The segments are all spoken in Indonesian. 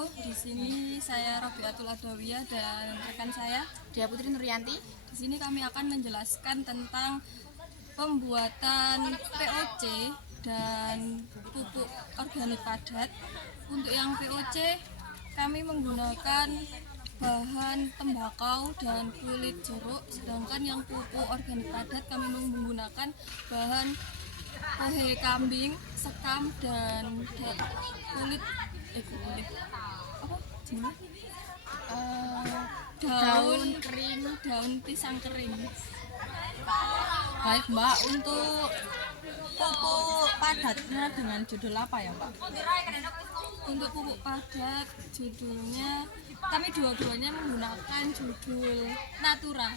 wabarakatuh. Di sini saya Robiatul Adawiyah dan rekan saya Dia Putri Nuryanti. Di sini kami akan menjelaskan tentang pembuatan POC dan pupuk organik padat. Untuk yang POC kami menggunakan bahan tembakau dan kulit jeruk, sedangkan yang pupuk organik padat kami menggunakan bahan kohe kambing, sekam dan kulit apa jenis? Daun kering, daun pisang kering. Baik Mbak, untuk pupuk padatnya dengan judul apa ya Mbak? Untuk pupuk padat judulnya kami dua-duanya menggunakan judul Natura.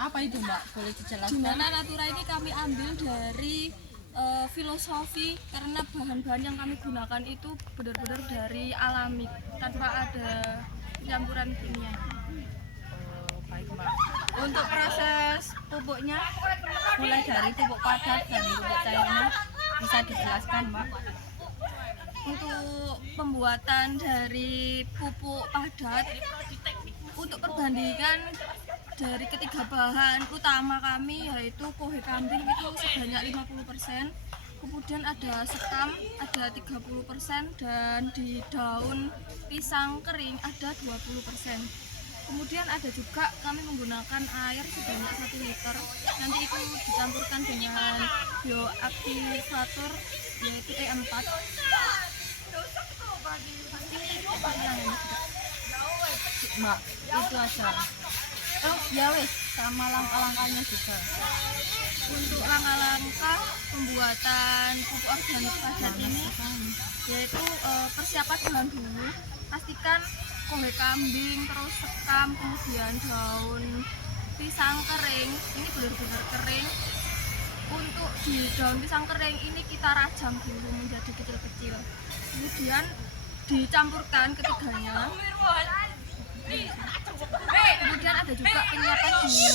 Apa itu Mbak? Boleh dijelaskan? Dimana Natura ini kami ambil dari filosofi, karena bahan-bahan yang kami gunakan itu benar-benar dari alami tanpa ada campuran kimia. Baik Mbak. Untuk proses pupuknya mulai dari pupuk padat dan pupuk cairnya bisa dijelaskan Mbak? Untuk pembuatan dari pupuk padat, untuk perbandingan dari ketiga bahan utama kami yaitu kohe kambing itu sebanyak 50%, kemudian ada sekam ada 30%, dan di daun pisang kering ada 20%. Kemudian ada juga kami menggunakan air sebanyak 1 liter, nanti itu dicampurkan dengan bioaktivator yaitu E4. Mbak, itu aja. Oh ya wes, sama langkah-langkahnya juga. Untuk langkah-langkah pembuatan pupuk organik padat ini yaitu persiapan bahan dulu, pastikan kohe kambing, terus sekam, kemudian daun pisang kering ini benar-benar kering. Untuk di daun pisang kering ini kita rajang dulu menjadi kecil-kecil, kemudian dicampurkan ketiganya. Kemudian ada juga penyiapan di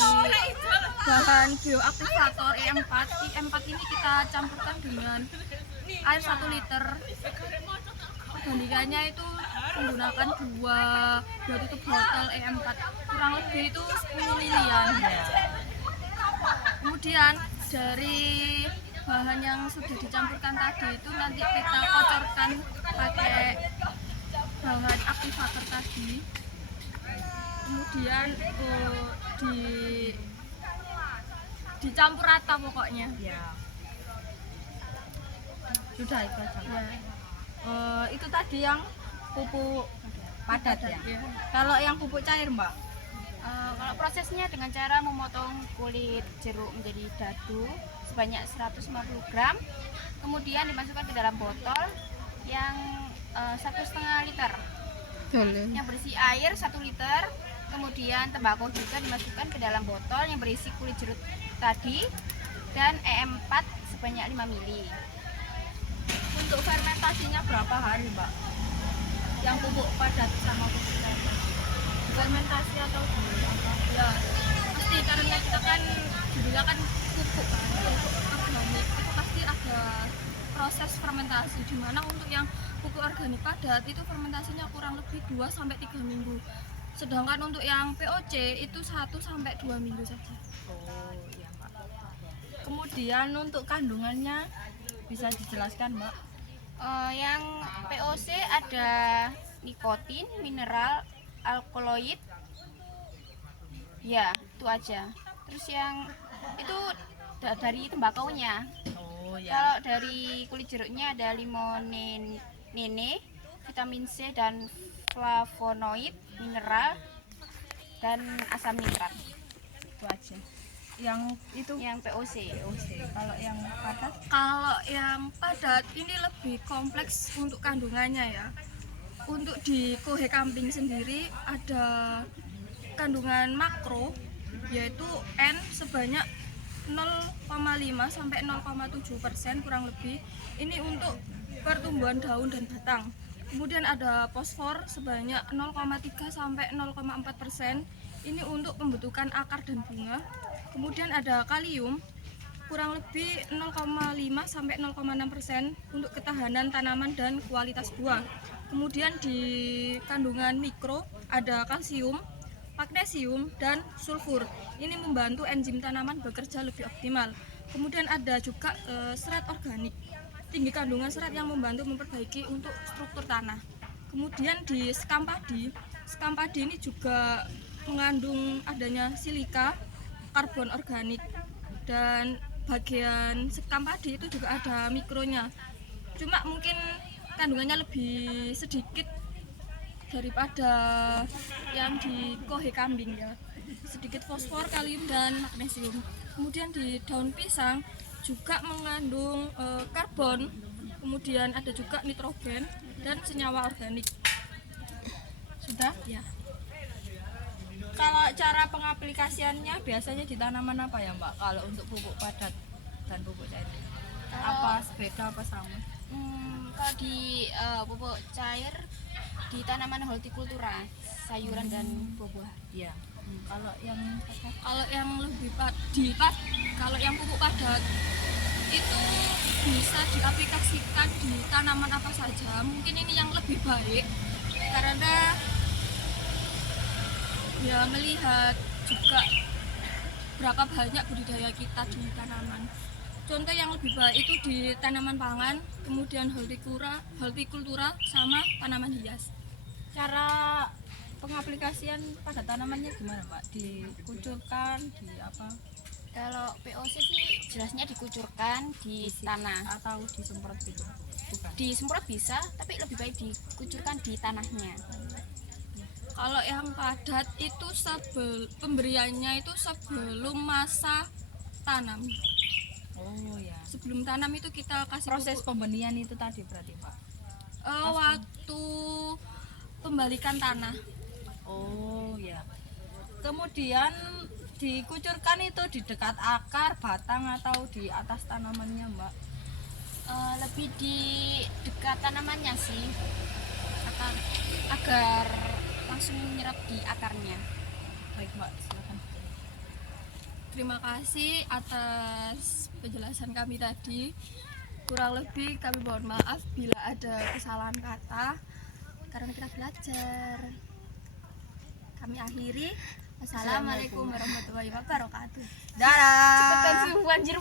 bahan bioaktivator E4. E4 ini kita campurkan dengan air 1 liter. Perbandingannya itu menggunakan dua tutup botol E4, kurang lebih itu 10 milian. Kemudian dari bahan yang sudah dicampurkan tadi itu nanti kita kocorkan pakai bahan aktivator tadi, kemudian dicampur rata pokoknya Ya. Sudah itu aja. ya. Itu tadi yang pupuk padat ya. Ya. Kalau yang pupuk cair Mbak? Kalau prosesnya dengan cara memotong kulit jeruk menjadi dadu sebanyak 150 gram, kemudian dimasukkan ke dalam botol yang 1,5 liter, yang berisi air 1 liter, kemudian tembakau juga dimasukkan ke dalam botol yang berisi kulit jeruk tadi, dan E4 sebanyak 5 mili. Untuk fermentasinya berapa hari Mbak? Yang pupuk padat sama pupuk cair? Fermentasi atau di apa? Ya pasti, karena kita kan judulnya kan pupuk kan, pupuk organik itu pasti ada proses fermentasi, dimana untuk yang pupuk organik padat itu fermentasinya kurang lebih 2-3 minggu, sedangkan untuk yang POC itu 1-2 minggu saja. Oh iya Mbak. Kemudian untuk kandungannya bisa dijelaskan Mbak? Yang POC ada nikotin, mineral, alkaloid, ya itu aja. Terus yang itu dari tembakaunya. Oh Kalau dari kulit jeruknya ada limonene, vitamin C dan flavonoid, mineral, dan asam nitrat. itu aja. Yang itu Yang POC. kalau yang padat Kalau yang padat ini lebih kompleks untuk kandungannya ya. Untuk di kohe kambing sendiri ada kandungan makro yaitu N sebanyak 0,5-0,7% kurang lebih. Ini untuk pertumbuhan daun dan batang. Kemudian ada fosfor sebanyak 0,3-0,4%. Ini untuk pembentukan akar dan bunga. Kemudian ada kalium kurang lebih 0,5-0,6% untuk ketahanan tanaman dan kualitas buah. Kemudian di kandungan mikro ada kalsium, magnesium, dan sulfur. Ini membantu enzim tanaman bekerja lebih optimal. Kemudian ada juga serat organik, tinggi kandungan serat yang membantu memperbaiki untuk struktur tanah. Kemudian di sekam padi ini juga mengandung adanya silika, karbon organik, dan bagian sekam padi itu juga ada mikronya. Cuma mungkin kandungannya lebih sedikit daripada yang di kohe kambing ya, sedikit fosfor, kalium, dan magnesium. Kemudian di daun pisang juga mengandung karbon, kemudian ada juga nitrogen dan senyawa organik. Sudah? Ya. Kalau cara pengaplikasiannya biasanya di tanaman apa ya Mbak? Kalau untuk pupuk padat dan pupuk cair, apa beda apa sama? Kalau di pupuk cair di tanaman hortikultura, sayuran dan buah-buahan. Iya. Kalau yang Kalau yang lebih kalau yang pupuk padat itu bisa diaplikasikan di tanaman apa saja. Mungkin ini yang lebih baik karena ya melihat juga berapa banyak budidaya kita di tanaman. Contoh yang lebih baik itu di tanaman pangan, kemudian hortikultura sama tanaman hias. cara pengaplikasian pada tanamannya gimana Mbak? Dikucurkan, di apa? Kalau POC sih jelasnya dikucurkan di tanah. Atau disemprot gitu? Bukan. Disemprot bisa, tapi lebih baik dikucurkan di tanahnya. Kalau yang padat itu pemberiannya itu sebelum masa tanam. Oh ya. Sebelum tanam itu kita kasih Proses pupuk. pembenihan itu tadi berarti Pak. Waktu pembalikan tanah. Oh ya. Kemudian dikucurkan itu di dekat akar, batang atau di atas tanamannya Mbak? Lebih di dekat tanamannya sih, agar langsung menyerap di akarnya. Baik Mbak, silakan. Terima kasih atas penjelasan kami tadi. Kurang lebih kami mohon maaf bila ada kesalahan kata karena kita belajar. Kami akhiri. Wassalamualaikum warahmatullahi wabarakatuh. Dadah. Cepetan sih, anjir.